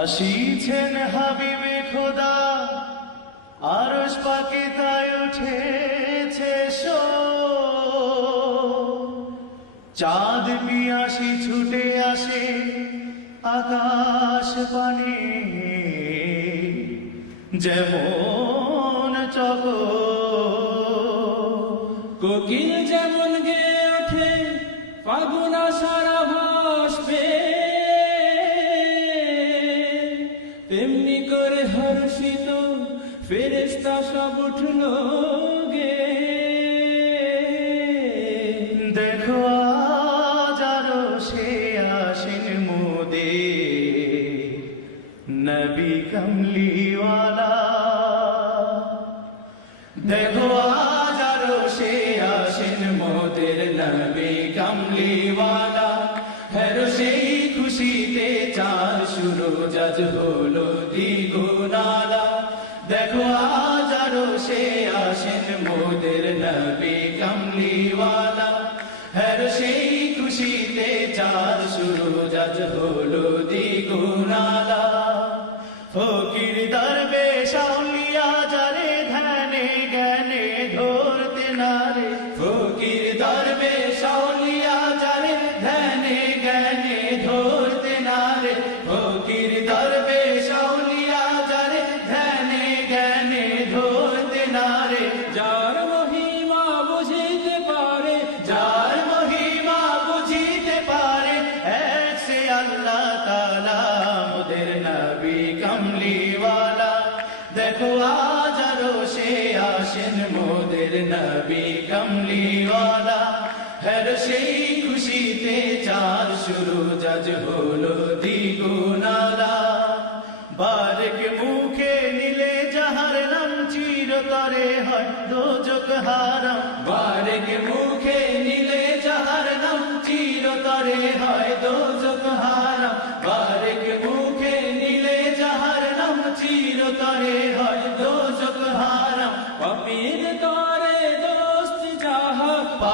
আসিছেন হাবিবে খোদা, আরশ পাকে তাই উঠেছে চাঁদ পিয়াসি ছুটে আসে আকাশ পানে। যেমন চক কোকিল যেমন গে ওঠে ফাগুনা সারা ভাসবে। তেমনি করে হর্ষিত ফেরেস্তা সব উঠল গে। দেখো আজ আরও সে আসেন মোদে। নবী কমলিওয়ালা। দেখো আজ আরও সে আসেন মোদের নবী কমলিওয়ালা। সে আসেন মোদের নবী কমলিওয়ালা। হর সেই খুশিতে চার শুরু, জাজ হলো দ্বিগুণালা ফকির দরবে শাউলিয়া দেখো আজ আরও সে আসেন মোদের নবী কমলিওয়ালা। হের সেই খুশিতে চার শুরু, জাজ হলো দ্বিগুণালা। বারেক মুখে নিলে যাহার নাম চিরতরে হয় দোজক হারাম বারেক মুখে নিলে যাহার নাম চিরতরে হয় দোজক হারাম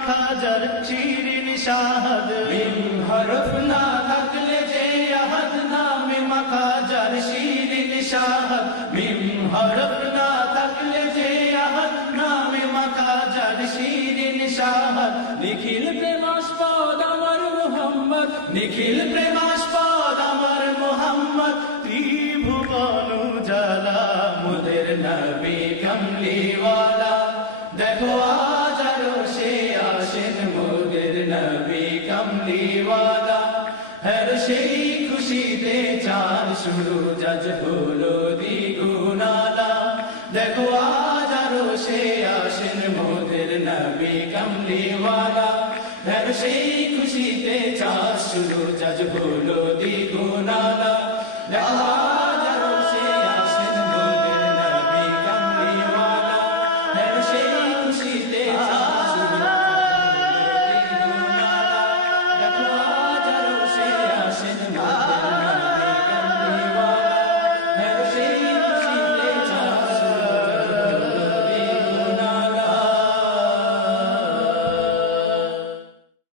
নামে মাখাজার শিরিন শাহাদ। মিম হরফ না থাকলে যে আহাদ নামে মাখাজার শিরিন শাহাদ। মিম হরফ না থাকলে যে আহাদ নামে মাখাজার শিরিন শাহাদ। নিখিল প্রেমাস্পদ আমার মোহাম্মদ, নিখিল প্রেমাস্পদ আমার মোহাম্মদ। ত্রিভুবন জালা মুদের নবী কমলিওয়ালা। শুরু জাজ হলো দ্বিগুণালা দেখো আজ আরও সে আসেন মোদের নবী কমলিওয়ালা। ধর সেই খুশিতে চাষ শুরু জাজ হলো দ্বিগুণালা